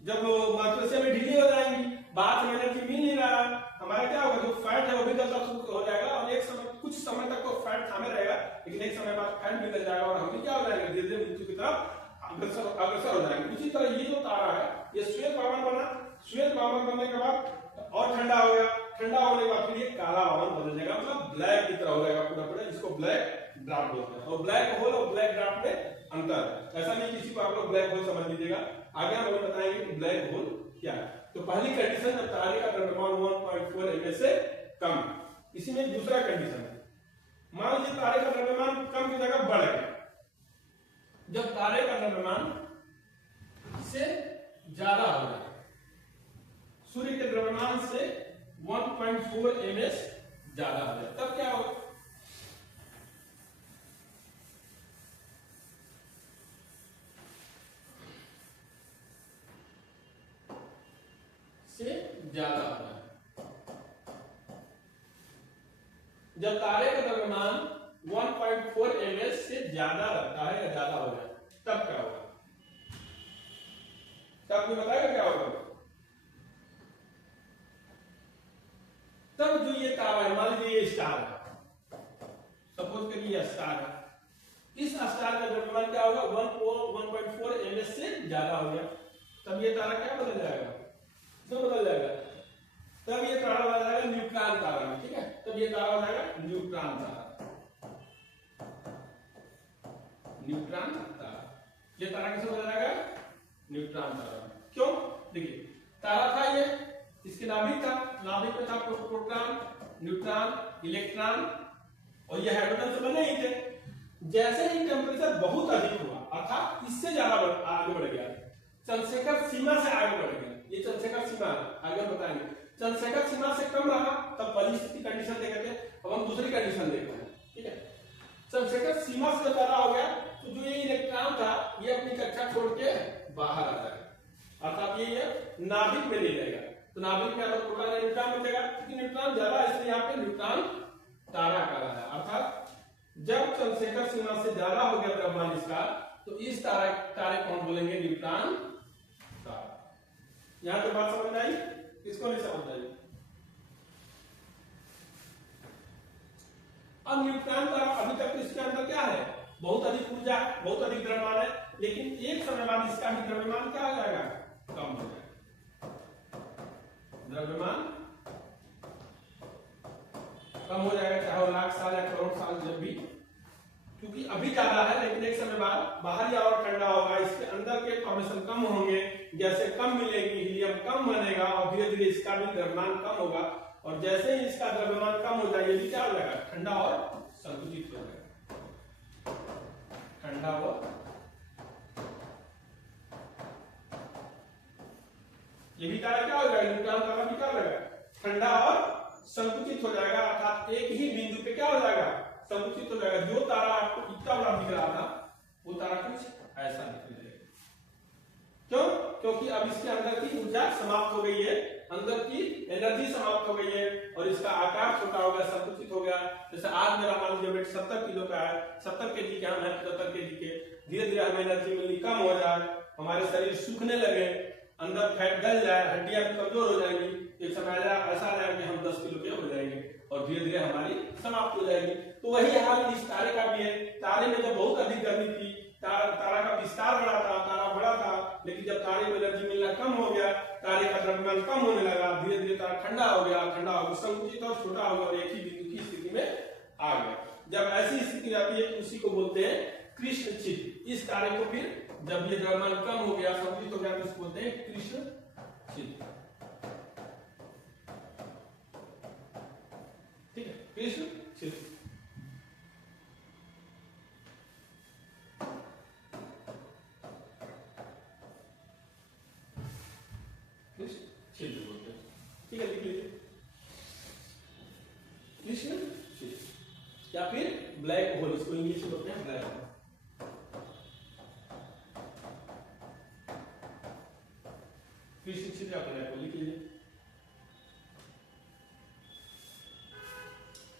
जब मांसपेशियां में ढीली हो जाएंगी, बाहर से एनर्जी मिल नहीं रहा, हमारा क्या होगा, जो फैट है वो भी गलना शुरू हो जाएगा और एक समय, कुछ समय तक तो फैट थामे रहेगा, लेकिन एक समय बाद फैट निकल जाएगा और हम भी क्या हो जाएंगे, धीरे धीरे मृत्यु की तरफ अग्रसर हो जाएंगे। उसी तरह ये जो तारा है ये श्वेत वामन बना, श्वेत वामन बनने के बाद और ठंडा हो गया, ठंडा होने के बाद फिर ये काला वामन बदल जाएगा, मतलब ब्लैक की तरह हो जाएगा पूरा, जिसको ब्लैक ड्राफ्ट बोलते हैं। और ब्लैक होल और ब्लैक ड्राफ्ट में अंतर है, ऐसा नहीं किसी को आप लोग ब्लैक होल समझ लीजिएगा, आगे हम लोग बताएंगे कि ब्लैक होल क्या है। तो पहली कंडीशन जब तारे का द्रव्यमान 1.4 ms से कम। इसी में दूसरा कंडीशन है, मान लीजिए तारे का द्रव्यमान कम की जगह बढ़ गया। जब तारे का द्रव्यमान से ज्यादा हो जाए, सूर्य के द्रव्यमान से 1.4 ms ज्यादा हो जाए, तब क्या होगा, से ज्यादा हो जाए। जब तारे का द्रव्यमान 1.4 ms से ज्यादा रहता है या ज्यादा हो जाए, तब क्या होगा, तब मुझे बताएगा क्या होगा। तब जो ये तारा है, मान लीजिए ये स्टार है, सपोज करिए ये स्टार है, इस स्टार का द्रव्यमान क्या होगा, 1.4 ms से ज्यादा हो गया, तब ये तारा क्या बदल जाएगा, तो बदल जाएगा, तब ये तारा बदल जाएगा न्यूट्रॉन तारा में, ठीक है, तब ये तारा हो जाएगा न्यूट्रॉन तारा, न्यूट्रॉन तारा। ये तारा किसे बदल जाएगा, न्यूट्रॉन तारा। क्यों, देखिए तारा था ये, इसके नाभिक था, नाभिक में था प्रोटॉन, न्यूट्रॉन, इलेक्ट्रॉन और ये हाइड्रोजन से बने ही थे। जैसे ही टेम्परेचर बहुत अधिक हुआ, अर्थात इससे ज्यादा आगे बढ़ गया, चंद्रशेखर सीमा से आगे बढ़ गया, ये चंद्रशेखर सीमा आगे बताएंगे, चंद्रशेखर सीमा से कम रहा तब पहली स्थिति कंडीशन देखे थे, अब हम दूसरी कंडीशन देख रहे हैं, ठीक है। चंद्रशेखर सीमा से ज्यादा हो गया तो जो ये इलेक्ट्रॉन था ये अपनी कक्षा छोड़ के बाहर आ जाएगा, अर्थात ये नाभिक में नहीं रहेगा, तो नाभिक में अगर प्रोटॉन या न्यूट्रॉन बचेगा, क्योंकि न्यूट्रॉन ज्यादा है इसलिए यहाँ पे न्यूट्रॉन तारा कहा है। अर्थात जब चंद्रशेखर सीमा से ज्यादा हो गया द्रव्यमान इसका, तो इस तारे को हम बोलेंगे न्यूट्रॉन तारा। यहां तो बात समझ आई, किसको नहीं समझ आई। अब न्यूट्रॉन तारा अभी तक तो इसके अंदर क्या है, बहुत अधिक ऊर्जा है, बहुत अधिक द्रव्यमान है, लेकिन एक समय बाद इसका भी द्रव्यमान क्या हो जाएगा, कम हो जाएगा, द्रव्यमान कम हो जाएगा, चाहे लाख साल या करोड़ साल जब भी, क्योंकि अभी ज्यादा है लेकिन एक समय बाद बाहर या और ठंडा होगा, इसके अंदर के फॉर्मेशन कम होंगे, जैसे कम मिलेगी, हीलियम कम बनेगा और धीरे धीरे इसका भी द्रव्यमान कम होगा, और जैसे ही इसका द्रव्यमान कम हो जाएगा, ये भी क्या हो जाएगा, ठंडा और संकुचित हो जाएगा, ठंडा और ये भी तारा क्या हो जाएगा, न्यूट्रॉन तारा भी क्या हो जाएगा, ठंडा और संकुचित हो जाएगा, अर्थात एक ही बिंदु पे क्या हो जाएगा, संकुचित हो जाएगा। जो तारा आपको इतना बड़ा दिख रहा था वो तारा कुछ ऐसा दिख जाएगा। क्यों, क्योंकि अब इसके अंदर की ऊर्जा समाप्त हो गई है, अंदर की एनर्जी समाप्त हो गई है और इसका आकार छोटा हो गया, संकुचित हो गया। जैसे आज मेरा मान लीजिए वेट 70 किलो का है, 70 केजी के हम है, 75 केजी के, धीरे धीरे हमें एनर्जी मिलनी कम हो जाए, हमारे शरीर सूखने लगे, अंदर फैट गल जाए, हड्डियां कमजोर हो जाएंगी, एक समय ऐसा आएगा कि हम 10 किलो के हो जाएंगे और धीरे धीरे हमारी समाप्त हो जाएगी। तो वही हाल इस तारे का भी है। तारे में जब बहुत अधिक गर्मी थी, तारा का विस्तार बड़ा था, तारा बड़ा था, लेकिन जब तारे को एनर्जी मिलना कम हो गया, तारे का द्रव्यमान कम होने लगा, धीरे धीरे तारा ठंडा हो गया, संकुचित और छोटा हो गया और एक ही बिंदु की स्थिति में आ गया। जब ऐसी स्थिति आती है उसी को बोलते हैं कृष्ण छिद्र। इस तारे को फिर जब ये द्रव्यमान कम हो गया, संकुचित हो गया, तो इसको बोलते हैं कृष्ण छिद्र। ठीक है, कृष्ण छिद्र। या फिर ब्लैक होल, इसको इंग्लिश में बोलते हैं ब्लैक होल। फिर से छिद्र ब्लैक होल लिख लीजिए।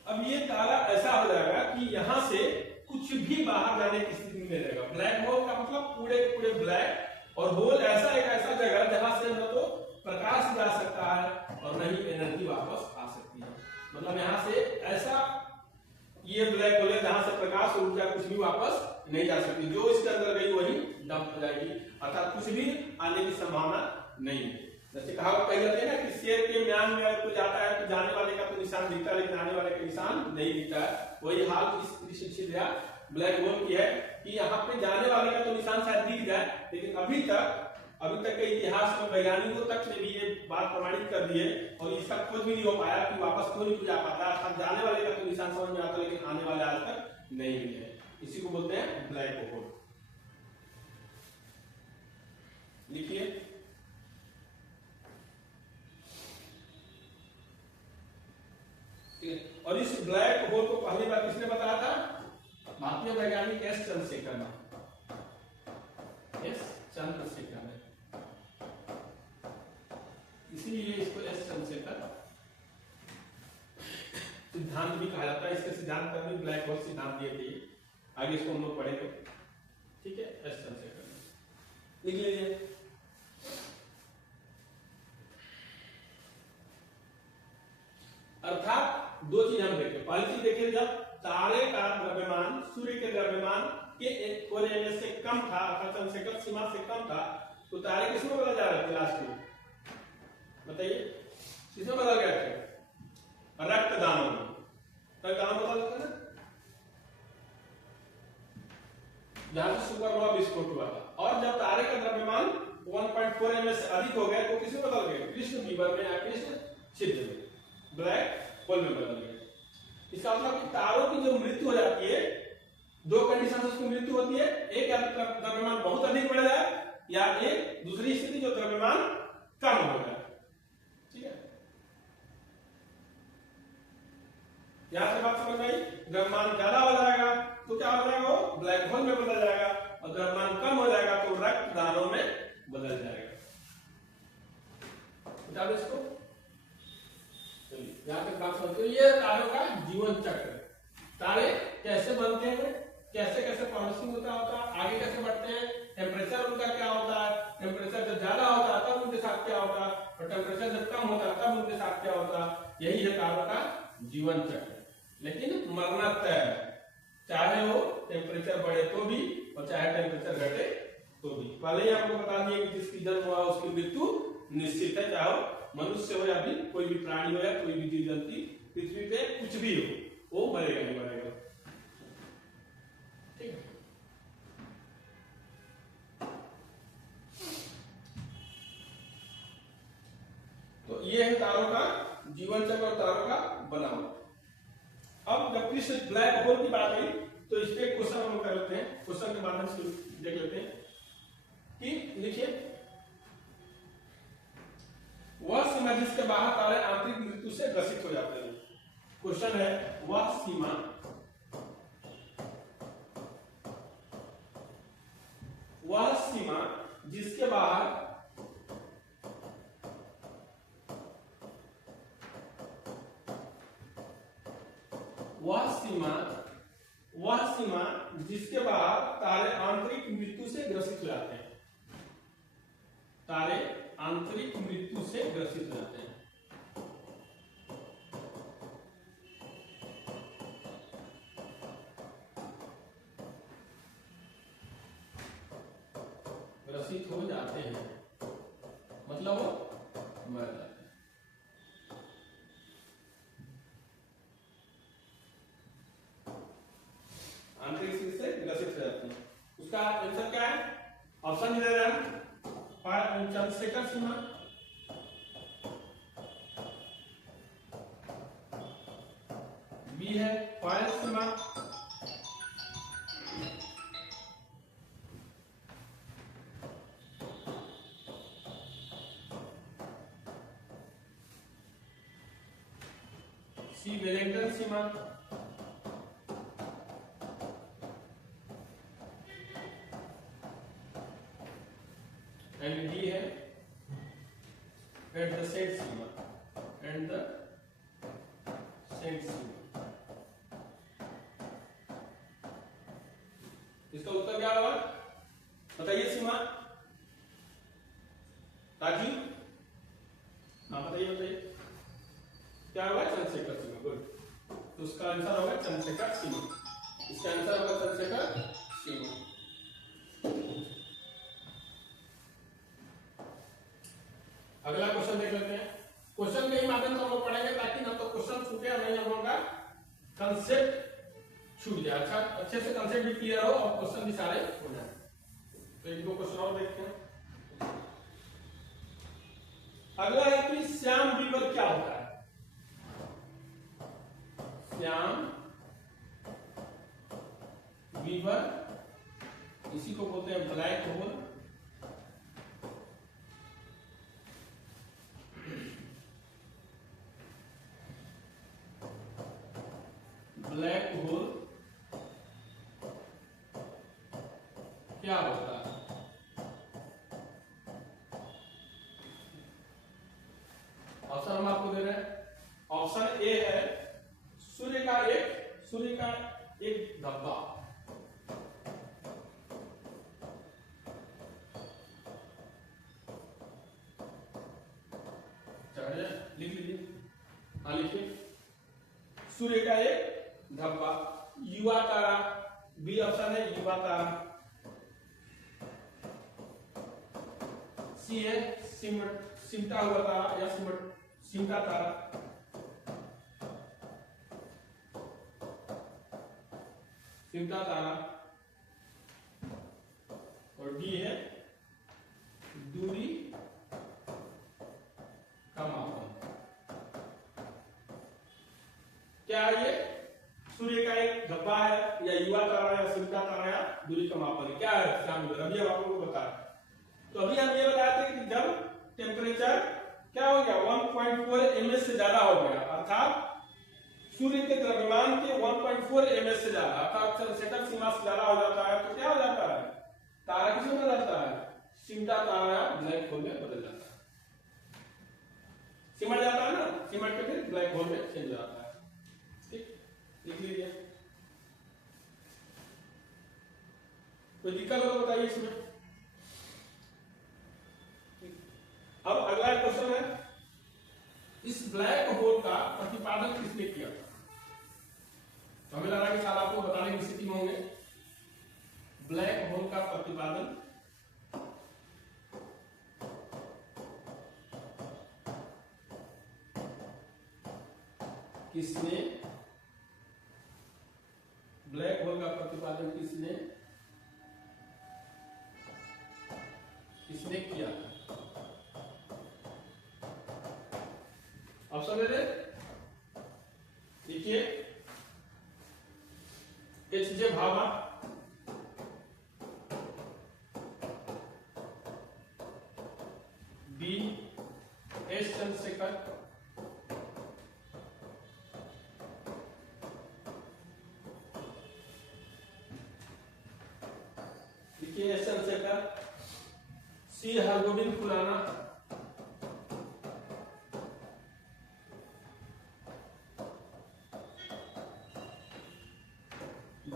अब ये तारा ऐसा हो जाएगा कि यहां से कुछ भी बाहर जाने की स्थिति में रहेगा। ब्लैक होल का मतलब पूरे पूरे ब्लैक, और होल ऐसा एक ऐसा जगह जहां से न तो प्रकाश जा सकता है और न ही एनर्जी वापस आ सकती है। मतलब यहां से ऐसा ये ब्लैक होल है जहां से प्रकाश और ऊर्जा कुछ भी वापस नहीं जा सकती, जो इसके अंदर गई वही डंप हो जाएगी, अर्थात कुछ भी आने की संभावना नहीं है। जैसे कहावत कही जाती है ना कि शेर के म्यान में अगर कोई जाता है तो जाने वाले का तो निशान दिखता है लेकिन आने वाले का निशान नहीं दिखता है। वही हाल इस कृष्ण छिद्र या ब्लैक होल की है कि यहाँ पे जाने वाले का तो निशान शायद दिख जाए, लेकिन अभी तक के इतिहास में वैज्ञानिकों तक ने भी ये बात प्रमाणित कर दी है और इसका खोज भी नहीं हो पाया कि वापस क्यों नहीं जा पाता। अर्थात जाने वाले का तो निशान समझ में आता है लेकिन आने वाले आज तक नहीं मिले। इसी को बोलते हैं ब्लैक होल। लिखिए, और इस ब्लैक होल को पहली बार किसने बताया था? भारतीय वैज्ञानिक एस चंद्रशेखर ने। एस चंद्रशेखर ने, इसीलिए इसको एस चंद्रशेखर सिद्धांत भी कहा जाता है। इसके सिद्धांत पर भी ब्लैक होल सिद्धांत दिए थे, आगे इसको हम लोग पढ़ेंगे। ठीक है, एस चंद्रशेखर ने लिख लीजिए। अर्थात दो चीज हम देखें। पहली चीज देखिए, जब तारे का द्रव्यमान सूर्य के द्रव्यमान के 1 ms से कम था, अर्थात चंद्रशेखर सीमा से कम था, तो तारे किसमें बदल जा रहे थे लास्ट में? बताइए, किसमें बदल गए थे? रक्तदानों में। रक्तदान बदल गया ना, जहां से सुपरनोवा विस्फोट हुआ था। और जब तारे का द्रव्यमान 1.4 ms से अधिक हो गया तो किसमें बदल गए? कृष्ण गीवर में या कृष्ण छिद्र में, ब्लैक होल में बदल गए। इसका मतलब कि तारों की जो मृत्यु हो जाती है, दो कंडीशन से उसकी मृत्यु होती है। एक, या द्रव्यमान बहुत अधिक बढ़ जाए, या एक दूसरी स्थिति जो द्रव्यमान कम हो जाए। ठीक है, यहां से बात समझ में आई। द्रव्यमान ज्यादा हो जाएगा तो क्या हो जाएगा? वो ब्लैक होल में बदल जाएगा, और द्रव्यमान कम हो जाएगा तो रक्तदानों में बदल जाएगा। बता दो इसको। यहाँ तक बात समझते हो। ये तारों का जीवन चक्र, तारे कैसे बनते हैं, कैसे कैसे फॉर्मेशन होता है, आगे कैसे बढ़ते हैं, टेम्परेचर उनका क्या होता है, टेम्परेचर जब ज्यादा होता है तब उनके साथ क्या होता है, और टेम्परेचर जब कम होता है तब उनके साथ क्या होता है। यही है तारों का जीवन चक्र। लेकिन मरना तय है, चाहे वो टेम्परेचर बढ़े तो भी और चाहे टेम्परेचर घटे तो भी। पहले ही आपको बता दिया कि जिसकी जन्म हुआ उसकी मृत्यु निश्चित है, चाहे मनुष्य हो या फिर कोई भी प्राणी हो या कोई भी जीव जंतु पृथ्वी पे कुछ भी हो, वो मरेगा ही मरेगा। ठीक है, तो ये है तारों का जीवन चक्र और तारों का बनावट। अब जब कृष्ण ब्लैक होल की बात आई तो इस पे क्वेश्चन हम कर लेते हैं। क्वेश्चन के माध्यम से देख लेते हैं कि लिखिए, वह सीमा जिसके बाहर तारे आंतरिक मृत्यु से ग्रसित हो जाते हैं। क्वेश्चन है, वह सीमा जिसके बाहर वह सीमा जिसके बाहर तारे आंतरिक मृत्यु से ग्रसित हो जाते हैं। तारे आंतरिक मृत्यु से ग्रसित हो जाते हैं। ग्रसित हो जाते हैं मतलब वो मर जाते हैं। आंतरिक से ग्रसित हो जाते हैं। उसका आंसर क्या है? ऑप्शन दे रहे हैं, चंद्रशेखर सीमा, बी है फॉयल सीमा, सी वेलिंगटन सीमा, एंड डी है एट द सेट सीमा, एंड द सेट सीमा। इसका उत्तर क्या होगा बताइए सीमा राजीव, हाँ बताइए बताइए क्या होगा चंद्रशेखर सीमा। गुड, तो उसका आंसर होगा चंद्रशेखर सीमा, इसका आंसर होगा चंद्रशेखर सीमा। अगला क्वेश्चन देख लेते हैं। क्वेश्चन के ही माध्यम से हम लोग पढ़ेंगे ताकि ना तो क्वेश्चन छूटे और नहीं हम लोगों का कंसेप्ट छूट जाए, अच्छा अच्छे से कंसेप्ट भी क्लियर हो और क्वेश्चन भी सारे हो जाए। तो एक दो क्वेश्चन और देखते हैं। अगला है कि श्याम बीवर क्या होता है? श्याम बीवर, इसी को बोलते हैं ब्लैक होल। ब्लैक होल क्या होता है? ऑप्शन हम आपको दे रहे हैं। ऑप्शन ए है सूर्य का एक धब्बा, लिख लीजिए, हाँ लिखिए, सूर्य का एक धब्बा। युवा तारा, बी ऑप्शन है युवा तारा। सी है सिमटा हुआ तारा या सिमटा तारा। सिमटा तारा। और डी है दूरी का मापन। क्या ये सूर्य का एक धब्बा है या युवा तारा या सिमटा तारा या दूरी का मापन? क्या है श्याम बीवर? अभी हम आप लोगों को बताया। तो अभी हम ये बताए थे कि जब टेम्परेचर क्या हो गया 1.4 ms से ज्यादा हो गया, अर्थात सूर्य के द्रव्यमान के 1.4 ms से ज्यादा, अर्थात चंद्रशेखर सीमा से ज्यादा हो जाता है, तो क्या हो जाता है? तारा किसमें बदल जाता है? सिमटा तारा या ब्लैक होल में बदल जाता है। सिमट जाता है ना, सिमट के फिर ब्लैक होल में चेंज हो जाता है। ठीक, लिख लीजिए। कोई दिक्कत हो तो बताइए इसमें। अब अगला क्वेश्चन है, इस ब्लैक होल का प्रतिपादन किसने किया था? तो हमें लगा कि शायद आपको बताने की स्थिति में होंगे। ब्लैक होल का प्रतिपादन किसने, ब्लैक होल का प्रतिपादन किसने किया? ऑप्शन दे दे, देखिए, एच.जे. भाभा, बी एस चंद्रशेखर, देखिए एस चंद्रशेखर, सी हरगोविंद खुराना,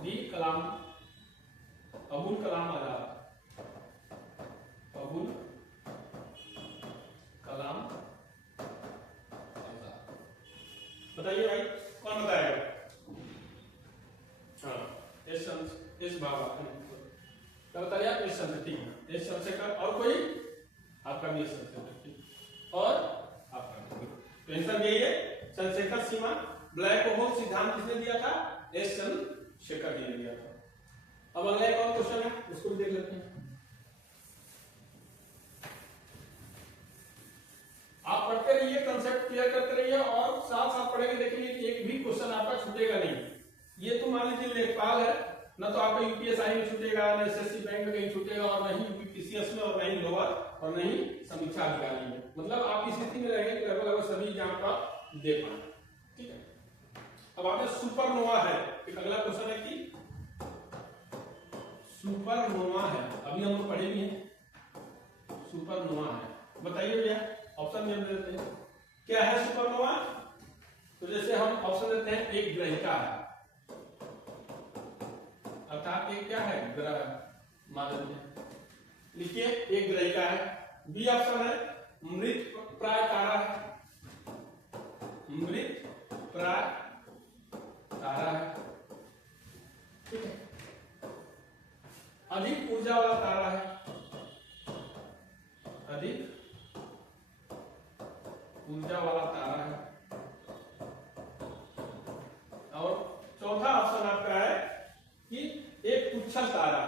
डी कलाम, अबुल कलाम आजाद, अबुल कलाम आजाद। बताइए भाई कौन बताएगा? हाँ एस बाबा क्या बता रहे आप? एस चंद्रशेखर, ठीक है, एस चंद्रशेखर। और कोई? आपका भी एस चंद्रशेखर, ठीक, और आपका तो आंसर यही है चंद्रशेखर सीमा। ब्लैक होल सिद्धांत किसने दिया था? एस चंद्रशेखर ने दिया था। अब अगला एक और क्वेश्चन है, उसको भी देख लेते हैं। आप पढ़ते रहिए, कंसेप्ट क्लियर करते रहिए और साथ साथ पढ़ेंगे, देखेंगे कि एक भी क्वेश्चन आपका छूटेगा नहीं। ये तो मान लीजिए लेखपाल है ना, तो आपका यूपीएसआई में छूटेगा, ना एसएससी बैंक में कहीं छूटेगा, और नहीं यूपीपीसीएस में, और नहीं लोअर, और नहीं समीक्षा अधिकारी में। मतलब आप इस स्थिति में रहेंगे कि लगभग सभी एग्जाम का दे पाए। ठीक है, अब आपने सुपरनोवा है, एक अगला क्वेश्चन है कि सुपरनोवा है, अभी हम लोग पढ़े भी हैं सुपरनोवा है। बताइए भैया, ऑप्शन में हम देते हैं क्या है सुपरनोवा। तो जैसे हम ऑप्शन देते हैं एक ग्रहिका है, अर्थात एक क्या है ग्रह मान लेते हैं, लिखिए एक ग्रहिका है। बी ऑप्शन है मृत प्राय तारा है, मृत प्राय तारा है, ठीक है। अधिक ऊर्जा वाला तारा है, अधिक ऊर्जा वाला तारा है। और चौथा ऑप्शन आपका है कि एक उच्छल तारा,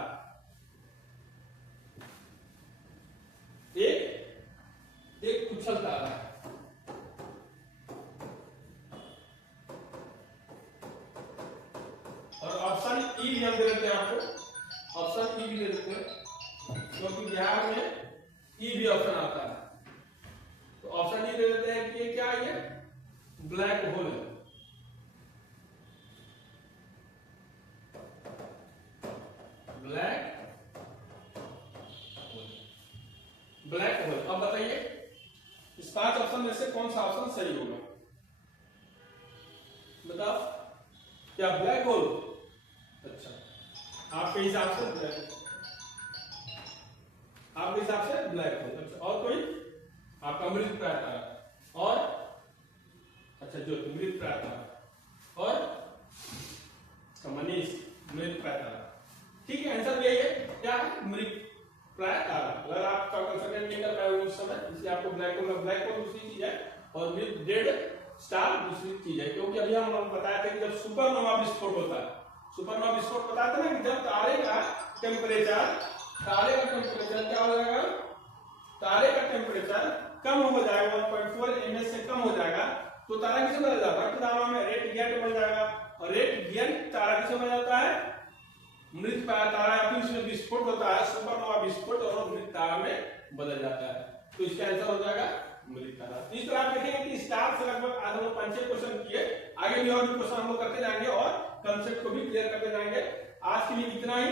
एक उच्छल तारा है। और ऑप्शन ई भी हम दे देते हैं आपको, ऑप्शन ई भी दे देते हैं क्योंकि बिहार में ई भी ऑप्शन आता है। तो ऑप्शन ई दे देते हैं कि ये क्या है, ये ब्लैक होल है। Black hole. अब बताइए इस 5 ऑप्शन में से कौन सा ऑप्शन सही होगा, बताओ। क्या ब्लैक होल? अच्छा, आपके हिसाब से ब्लैक, आपके हिसाब से ब्लैक होल। अच्छा, और कोई? आपका मृत प्राय तारा और अच्छा जो मृत प्राय तारा और मनीष मृत प्राय तारा, ठीक है। आंसर यही है, क्या है मृत प्राय तारा। अगर आपका कंसल्टेंट नहीं कर पाए उस समय, इसलिए आपको ब्लैक होल दूसरी चीज है और मृत डेड स्टार दूसरी चीज है। क्योंकि अभी हम बताए थे कि जब सुपरनोवा विस्फोट होता है, सुपरनोवा विस्फोट बताया था ना कि जब तारे का टेम्परेचर क्या हो जाएगा, तारे का टेम्परेचर कम हो जाएगा, 1.4 ms से कम हो जाएगा, तो तारा किसे बदल जाता है, रक्तदानों में रेड गियर्ट बन जाएगा। और रेड गियर्ट तारा किसे बन जाता है, मृत तारा, या फिर उसमें विस्फोट होता है सुपरनोवा विस्फोट और मृत तारा में बदल जाता है। तो इसका आंसर हो जाएगा मृत तारा। इस तरह आप देखेंगे कि स्टार से लगभग आज हम लोग 5-6 क्वेश्चन किए, आगे भी और भी क्वेश्चन हम लोग करते जाएंगे और कंसेप्ट को भी क्लियर करते जाएंगे। आज के लिए इतना ही।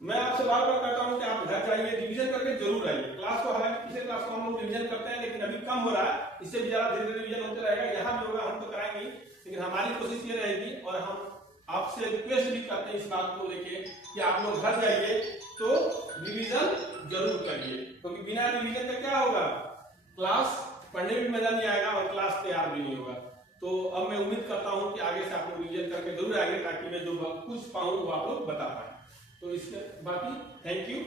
मैं आपसे बार बार कहता हूं कि आप घर जाइए, रिवीजन करके जरूर आइए। क्लास को हालांकि पिछले क्लास को हम लोग रिवीजन करते हैं, लेकिन अभी कम हो रहा है, इससे भी ज्यादा धीरे धीरे रिवीजन होते रहेगा। यहाँ भी होगा, हम तो कराएंगे, लेकिन हमारी कोशिश ये रहेगी और हम आपसे रिक्वेस्ट भी करते हैं इस बात को लेके कि आप लोग घर जाइए तो रिवीजन जरूर करिए, क्योंकि बिना रिवीजन का क्या होगा, क्लास पढ़ने में मजा नहीं आएगा और क्लास तैयार भी नहीं होगा। तो अब मैं उम्मीद करता हूं कि आगे से आप लोग रिवीजन करके जरूर आएंगे, ताकि मैं जो कुछ पाऊं वो आप लोग बता पाए। तो इसके बाकी थैंक यू।